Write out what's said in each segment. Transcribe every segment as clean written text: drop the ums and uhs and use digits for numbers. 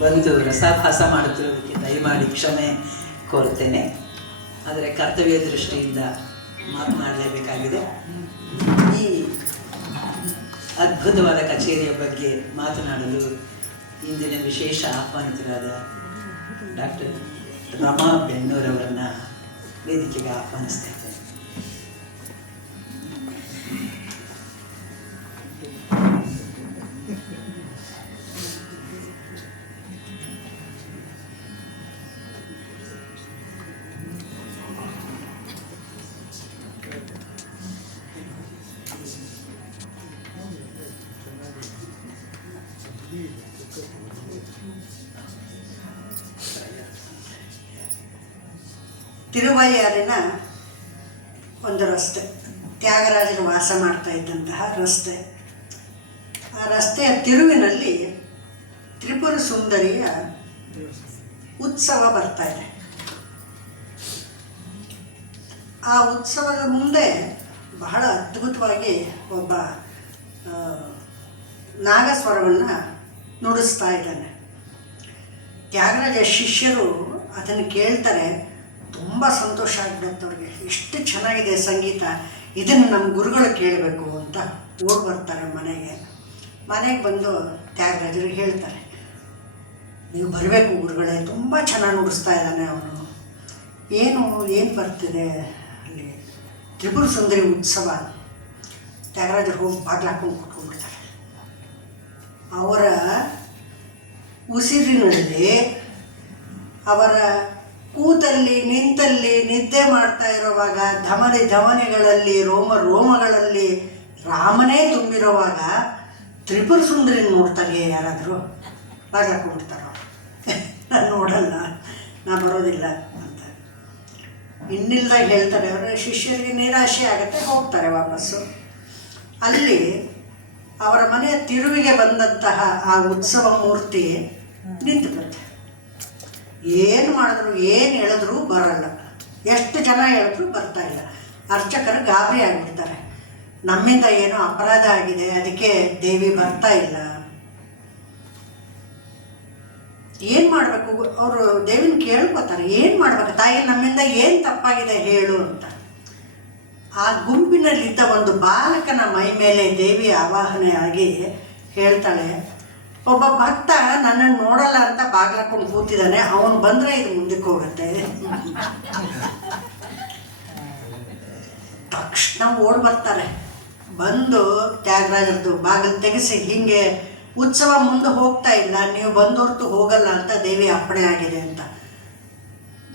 ಬಂದು ರಸಾಭಾಸ ಮಾಡುತ್ತಿರುವುದಕ್ಕೆ ದಯಮಾಡಿ ಕ್ಷಮೆ ಕೋರುತ್ತೇನೆ. ಆದರೆ ಕರ್ತವ್ಯ ದೃಷ್ಟಿಯಿಂದ ಮಾತನಾಡಲೇಬೇಕಾಗಿದೆ. ಈ ಅದ್ಭುತವಾದ ಕಚೇರಿಯ ಬಗ್ಗೆ ಮಾತನಾಡಲು ಇಂದಿನ ವಿಶೇಷ ಆಹ್ವಾನಿತರಾದ ಡಾಕ್ಟರ್ ರಮಾ ಬೆನ್ನೂರವರನ್ನು ವೇದಿಕೆಗೆ ಆಹ್ವಾನಿಸ್ತಾ ಇದ್ದೇನೆ. ತಿರುವಯ್ಯಾರಿನ ಒಂದು ರಸ್ತೆ, ತ್ಯಾಗರಾಜರು ವಾಸ ಮಾಡ್ತಾ ಇದ್ದಂತಹ ರಸ್ತೆ. ಆ ರಸ್ತೆಯ ತಿರುವಿನಲ್ಲಿ ತ್ರಿಪುರ ಸುಂದರಿಯ ಉತ್ಸವ ಬರ್ತಾ ಇದೆ. ಆ ಉತ್ಸವದ ಮುಂದೆ ಬಹಳ ಅದ್ಭುತವಾಗಿ ಒಬ್ಬ ನಾಗಸ್ವರವನ್ನು ನುಡಿಸ್ತಾ ಇದ್ದಾನೆ. ತ್ಯಾಗರಾಜ ಶಿಷ್ಯರು ಅದನ್ನು ಕೇಳ್ತಾರೆ. ತುಂಬ ಸಂತೋಷ ಆಗ್ಬಿಡುತ್ತೆ ಅವ್ರಿಗೆ. ಎಷ್ಟು ಚೆನ್ನಾಗಿದೆ ಸಂಗೀತ, ಇದನ್ನು ನಮ್ಮ ಗುರುಗಳು ಕೇಳಬೇಕು ಅಂತ ಓಡಿ ಬರ್ತಾರೆ ಮನೆಗೆ ಬಂದು ತ್ಯಾಗರಾಜರಿಗೆ ಹೇಳ್ತಾರೆ, ನೀವು ಬರಬೇಕು ಗುರುಗಳೇ, ತುಂಬ ಚೆನ್ನಾಗಿ ನುಡಿಸ್ತಾ ಇದ್ದಾನೆ ಅವನು. ಏನು ಬರ್ತಿದೆ ಅಲ್ಲಿ? ತ್ರಿಪುರ ಸುಂದರಿ ಉತ್ಸವ. ತ್ಯಾಗರಾಜರು ಹೋಗಿ ಬಾಗಿಲು ಹಾಕೊಂಡು ಕೂತ್ಕೊಂಡ್ಬಿಡ್ತಾರೆ. ಅವರ ಉಸಿರಿನಲ್ಲಿ, ಅವರ ಕೂತಲ್ಲಿ ನಿಂತಲ್ಲಿ ನಿದ್ದೆ ಮಾಡ್ತಾ ಇರುವಾಗ ಧಮನಿಗಳಲ್ಲಿ ರೋಮಗಳಲ್ಲಿ ರಾಮನೇ ತುಂಬಿರುವಾಗ ತ್ರಿಪುರ ಸುಂದರಿ ನೋಡ್ತಾರೆ ಯಾರಾದರೂ? ಬಾಗ್ಲಾಕೊಂಡ್ಬಿಡ್ತಾರ. ನಾನು ನೋಡಲ್ಲ, ನಾ ಬರೋದಿಲ್ಲ ಅಂತ ಇನ್ನಿಲ್ದಾಗ ಹೇಳ್ತಾರೆ. ಅವರ ಶಿಷ್ಯರಿಗೆ ನಿರಾಶೆ ಆಗುತ್ತೆ, ಹೋಗ್ತಾರೆ ವಾಪಸ್ಸು. ಅಲ್ಲಿ ಅವರ ಮನೆಯ ತಿರುವಿಗೆ ಬಂದಂತಹ ಆ ಉತ್ಸವ ಮೂರ್ತಿ ನಿಂತು ಬರುತ್ತೆ. ಏನು ಮಾಡಿದ್ರು, ಏನು ಹೇಳಿದ್ರು ಬರಲ್ಲ. ಎಷ್ಟು ಜನ ಹೇಳಿದ್ರು ಬರ್ತಾ ಇಲ್ಲ. ಅರ್ಚಕರು ಗಾಬರಿ ಆಗಿಬಿಡ್ತಾರೆ. ನಮ್ಮಿಂದ ಏನೋ ಅಪರಾಧ ಆಗಿದೆ, ಅದಕ್ಕೆ ದೇವಿ ಬರ್ತಾ ಇಲ್ಲ. ಏನು ಮಾಡಬೇಕು? ಅವರು ದೇವಿನ ಕೇಳ್ಕೊತಾರೆ, ಏನು ಮಾಡ್ಬೇಕು ತಾಯಿ, ನಮ್ಮಿಂದ ಏನು ತಪ್ಪಾಗಿದೆ ಹೇಳು ಅಂತ. ಆ ಗುಂಪಿನಲ್ಲಿದ್ದ ಒಂದು ಬಾಲಕನ ಮೈ ಮೇಲೆ ದೇವಿ ಆವಾಹನೆ ಆಗಿ ಹೇಳ್ತಾಳೆ, ಒಬ್ಬ ಭಕ್ತ ನನ್ನನ್ನು ನೋಡಲ್ಲ ಅಂತ ಬಾಗ್ಲಾಕೊಂಡು ಕೂತಿದ್ದಾನೆ, ಅವನು ಬಂದರೆ ಇದು ಮುಂದಕ್ಕೆ ಹೋಗುತ್ತೆ. ತಕ್ಷಣ ಓಡಿ ಬರ್ತಾರೆ. ಬಂದು ತ್ಯಾಗರಾಜರದ್ದು ಬಾಗಿಲು ತೆಗೆಸಿ, ಹೀಗೆ ಉತ್ಸವ ಮುಂದೆ ಹೋಗ್ತಾ ಇಲ್ಲ, ನೀವು ಬಂದೊರ್ತು ಹೋಗಲ್ಲ ಅಂತ ದೇವಿ ಅಪ್ಪಣೆ ಆಗಿದೆ ಅಂತ.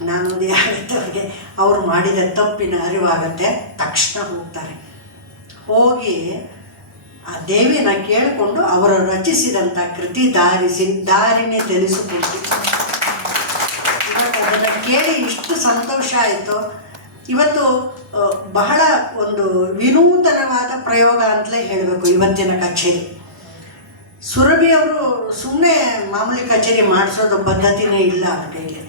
ನಾನು ಆಗುತ್ತೆ ಅವ್ರಿಗೆ, ಅವರು ಮಾಡಿದ ತಪ್ಪಿನ ಅರಿವಾಗತ್ತೆ. ತಕ್ಷಣ ಹೋಗ್ತಾರೆ. ಹೋಗಿ ಆ ದೇವಿನ ಕೇಳಿಕೊಂಡು ಅವರು ರಚಿಸಿದಂಥ ಕೃತಿ ದಾರಿನೇ ತಿಳಿಸಿಕೊಡ್ತು. ಇವಾಗ ಅದನ್ನು ಕೇಳಿ ಇಷ್ಟು ಸಂತೋಷ ಆಯಿತು. ಇವತ್ತು ಬಹಳ ಒಂದು ವಿನೂತನವಾದ ಪ್ರಯೋಗ ಅಂತಲೇ ಹೇಳಬೇಕು ಇವತ್ತಿನ ಕಚೇರಿ. ಸುರಭಿಯವರು ಸುಮ್ಮನೆ ಮಾಮೂಲಿ ಕಚೇರಿ ಮಾಡಿಸೋದು ಪದ್ಧತಿನೇ ಇಲ್ಲ. ಅವ್ರ ಕೈಗೆ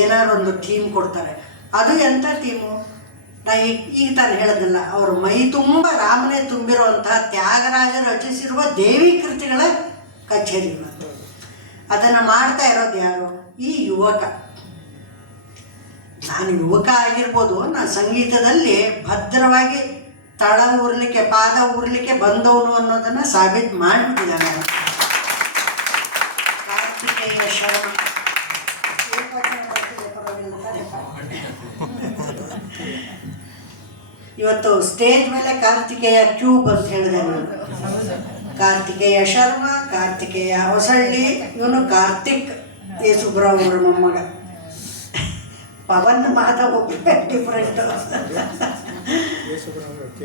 ಏನಾದ್ರು ಒಂದು ಥೀಮ್ ಕೊಡ್ತಾರೆ. ಅದು ಎಂಥ ಥೀಮು? ನಾ ಈಗ ತಾನು ಹೇಳೋದಿಲ್ಲ, ಅವರು ಮೈ ತುಂಬ ರಾಮನೇ ತುಂಬಿರುವಂತಹ ತ್ಯಾಗರಾಜರು ರಚಿಸಿರುವ ದೇವಿ ಕೃತಿಗಳ ಕಚೇರಿ ಇವತ್ತು. ಅದನ್ನು ಮಾಡ್ತಾ ಇರೋದು ಯಾರು? ಈ ಯುವಕ. ನಾನು ಯುವಕ ಆಗಿರ್ಬೋದು, ನಾನು ಸಂಗೀತದಲ್ಲಿ ಭದ್ರವಾಗಿ ತಳ ಊರ್ಲಿಕ್ಕೆ, ಪಾದ ಊರ್ಲಿಕ್ಕೆ ಬಂದವನು ಅನ್ನೋದನ್ನು ಸಾಬೀತು ಮಾಡಿಬಿಟ್ಟಿದ್ದಾನೆ. ಕಾರ್ತಿಕೇಯ ಶರ್ಮ. ಇವತ್ತು ಸ್ಟೇಜ್ ಮೇಲೆ ಕಾರ್ತಿಕೇಯ ಕ್ಯೂಬ್ ಅಂತ ಹೇಳಿದೆ ನಾನು. ಕಾರ್ತಿಕೇಯ ಶರ್ಮ, ಕಾರ್ತಿಕೇಯ ಹೊಸಳ್ಳಿ, ಇವನು ಕಾರ್ತಿಕ್ ಎ ಸುಬ್ರಾವ್ ಅವರ ಮೊಮ್ಮಗ. ಪವನ್ ಮಾಧವ್ ಡಿಫ್ರೆಂಟ್.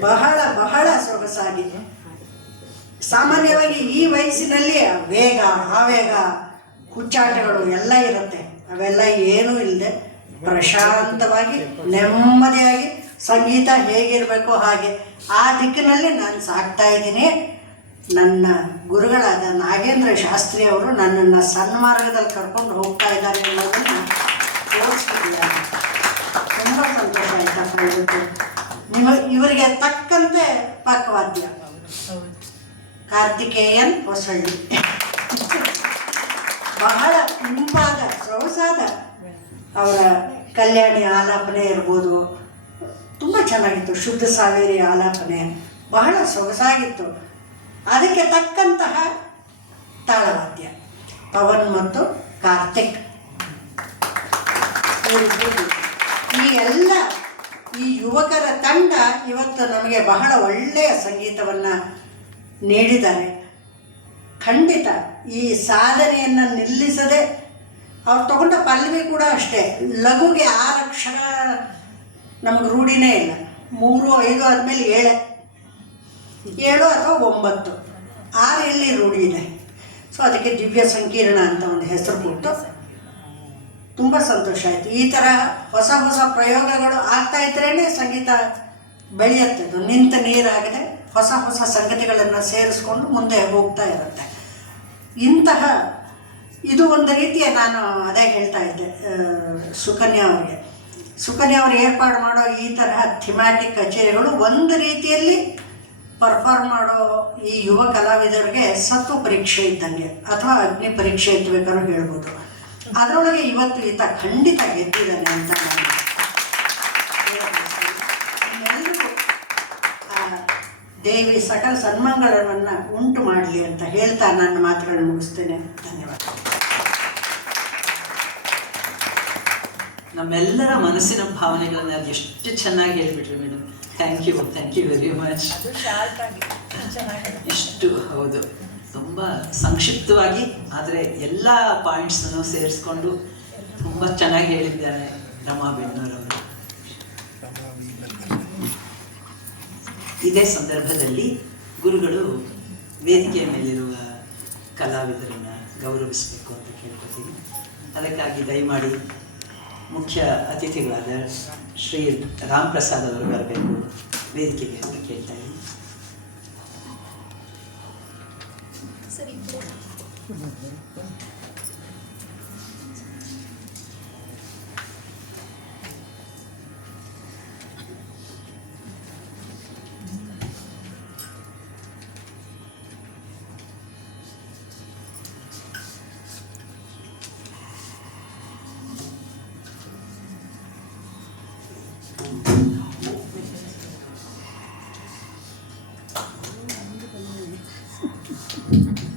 ಬಹಳ ಬಹಳ ಸೊಗಸಾಗಿ. ಸಾಮಾನ್ಯವಾಗಿ ಈ ವಯಸ್ಸಿನಲ್ಲಿ ವೇಗ, ಆವೇಗ, ಹುಚ್ಚಾಟಗಳು ಎಲ್ಲ ಇರುತ್ತೆ. ಅವೆಲ್ಲ ಏನೂ ಇಲ್ಲದೆ ಪ್ರಶಾಂತವಾಗಿ ನೆಮ್ಮದಿಯಾಗಿ ಸಂಗೀತ ಹೇಗಿರಬೇಕು ಹಾಗೆ ಆ ದಿಕ್ಕಿನಲ್ಲಿ ನಾನು ಸಾಗ್ತಾ ಇದ್ದೀನಿ. ನನ್ನ ಗುರುಗಳಾದ ನಾಗೇಂದ್ರ ಶಾಸ್ತ್ರಿ ಅವರು ನನ್ನನ್ನು ಸನ್ಮಾರ್ಗದಲ್ಲಿ ಕರ್ಕೊಂಡು ಹೋಗ್ತಾ ಇದ್ದಾರೆ ಅನ್ನೋದನ್ನು ತೋರಿಸ್ತಿದ್ದಾರೆ. ತುಂಬ ಸಂತೋಷ ಆಯ್ತಪ್ಪ. ಇವರಿಗೆ ತಕ್ಕಂತೆ ಪಕ್ಕವಾದ್ಯ ಕಾರ್ತಿಕೇಯನ್ ಹೊಸಳ್ಳಿ. ಬಹಳ ಇಂಪಾದ ಸೊಗಸಾದ ಅವರ ಕಲ್ಯಾಣಿ ಆಲಾಪನೆ ಇರ್ಬೋದು, ತುಂಬ ಚೆನ್ನಾಗಿತ್ತು. ಶುದ್ಧ ಸಾವೇರಿ ಆಲಾಪನೆ ಬಹಳ ಸೊಗಸಾಗಿತ್ತು. ಅದಕ್ಕೆ ತಕ್ಕಂತಹ ತಾಳವಾದ್ಯ ಪವನ್ ಮತ್ತು ಕಾರ್ತಿಕ್ ಈ ಯುವಕರ ತಂಡ ಇವತ್ತು ನಮಗೆ ಬಹಳ ಒಳ್ಳೆಯ ಸಂಗೀತವನ್ನು ನೀಡಿದ್ದಾರೆ. ಖಂಡಿತ ಈ ಸಾಧನೆಯನ್ನು ನಿಲ್ಲಿಸದೆ ಅವ್ರು ತಗೊಂಡ ಪಲ್ಲವಿ ಕೂಡ ಅಷ್ಟೇ, ಲಘುಗೆ 6 ಅಕ್ಷರ ನಮಗೆ ರೂಢಿನೇ ಇಲ್ಲ. 3, 5 ಆದಮೇಲೆ 7 ಅಥವಾ 9, 6 ಎಲ್ಲಿ ರೂಢಿ ಇದೆ. ಸೊ ಅದಕ್ಕೆ ದಿವ್ಯ ಸಂಕೀರ್ಣ ಅಂತ ಒಂದು ಹೆಸರು ಕೊಟ್ಟು ತುಂಬ ಸಂತೋಷ ಆಯಿತು. ಈ ಥರ ಹೊಸ ಹೊಸ ಪ್ರಯೋಗಗಳು ಆಗ್ತಾ ಇದ್ರೇ ಸಂಗೀತ ಬೆಳೆಯುತ್ತೆ. ನಿಂತ ನೀರಾಗದೆ ಹೊಸ ಹೊಸ ಸಂಗತಿಗಳನ್ನು ಸೇರಿಸ್ಕೊಂಡು ಮುಂದೆ ಹೋಗ್ತಾ ಇರುತ್ತೆ. ಇದು ಒಂದು ರೀತಿಯ, ನಾನು ಅದೇ ಹೇಳ್ತಾ ಇದ್ದೆ ಸುಕನ್ಯಾ ಅವರು ಏರ್ಪಾಡು ಮಾಡೋ ಈ ತರಹ ಥಿಮ್ಯಾಟಿಕ್ ಕಚೇರಿಗಳು ಒಂದು ರೀತಿಯಲ್ಲಿ ಪರ್ಫಾರ್ಮ್ ಮಾಡೋ ಈ ಯುವ ಕಲಾವಿದರಿಗೆ ಸತ್ವ ಪರೀಕ್ಷೆ ಇದ್ದಂಗೆ ಅಥವಾ ಅಗ್ನಿ ಪರೀಕ್ಷೆ ಅಂತ ಬೇಕಾದ್ರೂ ಹೇಳ್ಬೋದು. ಅದರೊಳಗೆ ಇವತ್ತು ಈತ ಖಂಡಿತ ಗೆದ್ದಿದ್ದಾನೆ ಅಂತ ನಾನು ಎಲ್ಲರೂ ದೇವಿ ಸಕಲ ಸನ್ಮಂಗಳವನ್ನು ಉಂಟು ಮಾಡಲಿ ಅಂತ ಹೇಳ್ತಾ ನನ್ನ ಮಾತುಗಳನ್ನು ಮುಗಿಸ್ತೇನೆ. ಧನ್ಯವಾದ. ನಮ್ಮೆಲ್ಲರ ಮನಸ್ಸಿನ ಭಾವನೆಗಳನ್ನ ಎಷ್ಟು ಚೆನ್ನಾಗಿ ಹೇಳ್ಬಿಟ್ರಿ madam. Thank you very much. ಇಷ್ಟು ಹೌದು, ತುಂಬ ಸಂಕ್ಷಿಪ್ತವಾಗಿ ಆದರೆ ಎಲ್ಲ ಪಾಯಿಂಟ್ಸನ್ನು ಸೇರಿಸ್ಕೊಂಡು ತುಂಬ ಚೆನ್ನಾಗಿ ಹೇಳಿದ್ದಾರೆ ರಮಾ ಬೆನ್ನೂರವರು. ಇದೇ ಸಂದರ್ಭದಲ್ಲಿ ಗುರುಗಳು ವೇದಿಕೆಯ ಮೇಲಿರುವ ಕಲಾವಿದರನ್ನು ಗೌರವಿಸಬೇಕು ಅಂತ ಕೇಳ್ಕೊತೀನಿ. ಅದಕ್ಕಾಗಿ ದಯಮಾಡಿ ಮುಖ್ಯ ಅತಿಥಿಗಳಾದ ಶ್ರೀ ರಾಮ್ ಪ್ರಸಾದ್ ಅವರು ಬರಬೇಕು ವೇದಿಕೆಗೆ ಅಂತ ಕೇಳ್ತಾ ಇದ್ದೀನಿ.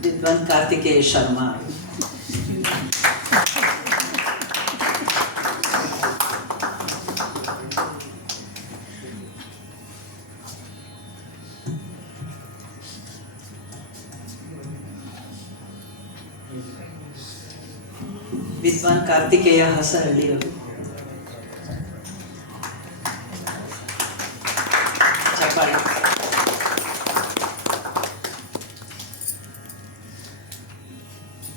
ವಿದ್ವಾನ್ ಕಾರ್ತಿಕೇಯ ಶರ್ಮಾ, ವಿದ್ವಾನ್ ಕಾರ್ತಿಕೇಯ ಹಸರಳ್ಳಿಯವರು, ಚಪ್ಪಾಳೆ.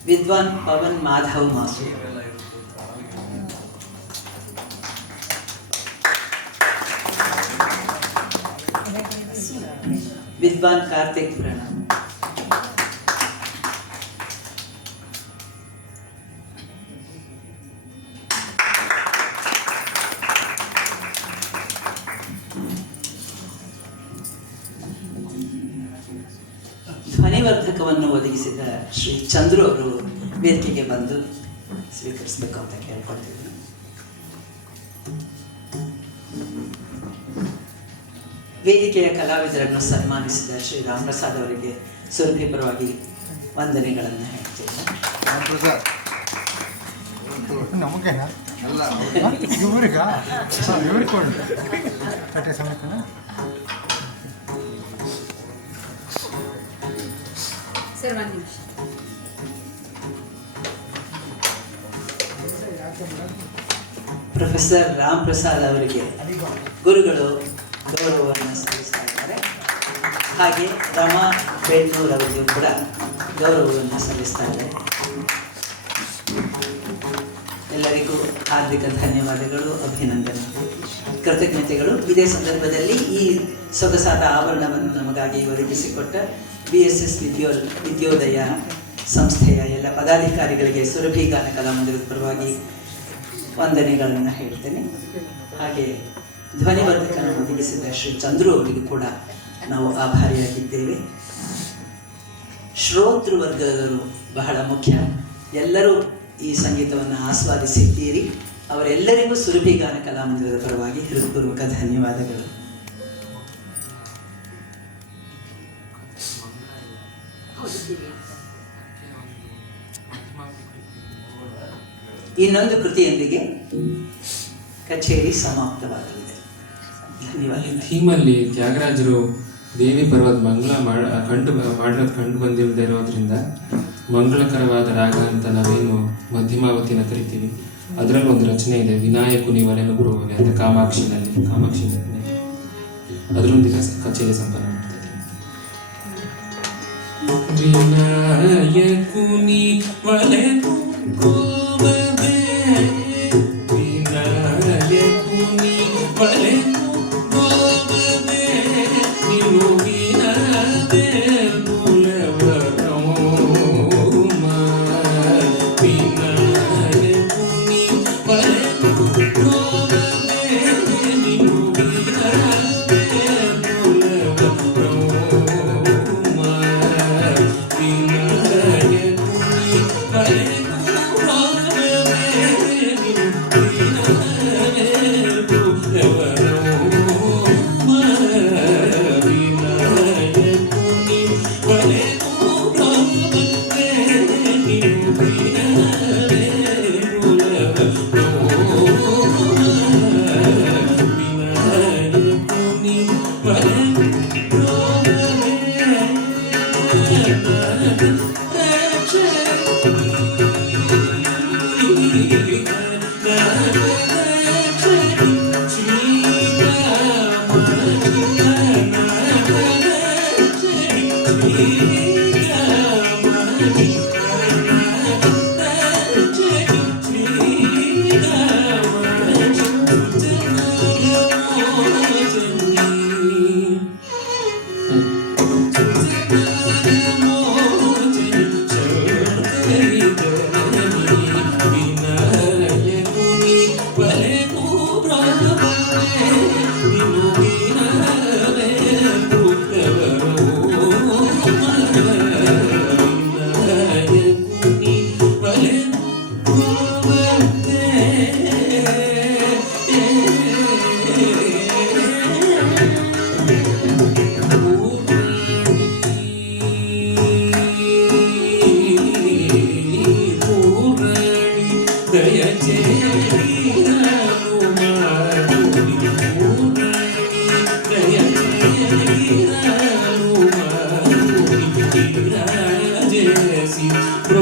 ವಿದ್ವಾನ್ ಪವನ್ ಮಾಧವ್ ಮಾಸು, ವಿದ್ವಾನ್ ಕಾರ್ತಿಕ್ ಪ್ರಣಮ್, ಧ್ವನಿವರ್ಧಕವನ್ನು ಒದಗಿಸಿದ ಶ್ರೀ ಚಂದ್ರು ಅವರು ವೇದಿಕೆಗೆ ಬಂದು ಸ್ವೀಕರಿಸಬೇಕು ಅಂತ ಕೇಳ್ಕೊಳ್ತೀವಿ. ವೇದಿಕೆಯ ಕಲಾವಿದರನ್ನು ಸನ್ಮಾನಿಸಿದ ಶ್ರೀ ರಾಮ್ ಪ್ರಸಾದ್ ಅವರಿಗೆ ಸುರಭಿ ಪರವಾಗಿ ವಂದನೆಗಳನ್ನು ಹೇಳ್ತೇವೆ. ನಮಗೇನಾ ಅಲ್ಲ ಇವ್ರಿಗ ಇವ್ರಿಕೊಂಡು ಕಟ್ಟೆ ಸಮೇತನ ಸರ್ ಒಂದು ನಿಮಿಷ. ಪ್ರೊಫೆಸರ್ ರಾಮ್ ಪ್ರಸಾದ್ ಅವರಿಗೆ ಗುರುಗಳು ಗೌರವವನ್ನು ಸಲ್ಲಿಸ್ತಾ ಇದ್ದಾರೆ. ಹಾಗೆ ರಮಾ ಬೆನ್ನೂರ್ ಅವರಿಗೂ ಕೂಡ ಗೌರವವನ್ನು ಸಲ್ಲಿಸ್ತಾ ಇದ್ದಾರೆ. ಎಲ್ಲರಿಗೂ ಹಾರ್ದಿಕ ಧನ್ಯವಾದಗಳು, ಅಭಿನಂದನೆಗಳು, ಕೃತಜ್ಞತೆಗಳು. ಇದೇ ಸಂದರ್ಭದಲ್ಲಿ ಈ ಸೊಗಸಾದ ಆವರಣವನ್ನು ನಮಗಾಗಿ ಒದಗಿಸಿಕೊಟ್ಟ BSS ವಿದ್ಯೋದಯ ಸಂಸ್ಥೆಯ ಎಲ್ಲ ಪದಾಧಿಕಾರಿಗಳಿಗೆ ಸುರಭಿ ಗಾನ ಕಲಾಮಂದಿರದ ಪರವಾಗಿ ವಂದನೆಗಳನ್ನು ಹೇಳ್ತೇನೆ. ಹಾಗೆ ಧ್ವನಿವರ್ಧಕನ ಒದಗಿಸಿದ ಶ್ರೀ ಚಂದ್ರು ಅವರಿಗೂ ಕೂಡ ನಾವು ಆಭಾರಿಯಾಗಿದ್ದೇವೆ. ಶ್ರೋತೃವರ್ಗದವರು ಬಹಳ ಮುಖ್ಯ. ಎಲ್ಲರೂ ಈ ಸಂಗೀತವನ್ನು ಆಸ್ವಾದಿಸಿದ್ದೀರಿ. ಅವರೆಲ್ಲರಿಗೂ ಸುರಭಿ ಗಾನ ಕಲಾಮಂದಿರದ ಪರವಾಗಿ ಹೃತ್ಪೂರ್ವಕ ಧನ್ಯವಾದಗಳು. ಇನ್ನೊಂದು ಕೃತಿಯೊಂದಿಗೆ ಕಚೇರಿ ಸಮಾಪ್ತವಾಗಲಿದೆ. ಧನ್ಯವಾದ. ಥೀಮಲ್ಲಿ ತ್ಯಾಗರಾಜರು ದೇವಿ ಪರ್ವದ ಮಂಗಳ ಮಾಡಿರೋದು ಬಂದಿಲ್ಲದೆ ಇರೋದ್ರಿಂದ ಮಂಗಳಕರವಾದ ರಾಗ ಅಂತ ನಾವೇನು ಮಧ್ಯಮಾವತಿನ ಕರಿತೀವಿ, ಅದರಲ್ಲಿ ಒಂದು ರಚನೆ ಇದೆ, ವಿನಾಯಕುನಿ ವರೆನು ಬರುವನೆ ಅಂತ ಕಾಮಾಕ್ಷಿ ಅದರೊಂದಿಗೆ ಕಚೇರಿ ಸಂಪನ್ನ ಮಾಡ್ತಾ ಇದ್ದೀನಿ. ವಿನಾಯಕುನಿ ವರೆನು ಬರುವನೆ, ವಿನಾಯಕುನಿ ವರೆನು ಬರುವನೆ, ನೀನು ವಿನದೆ Pro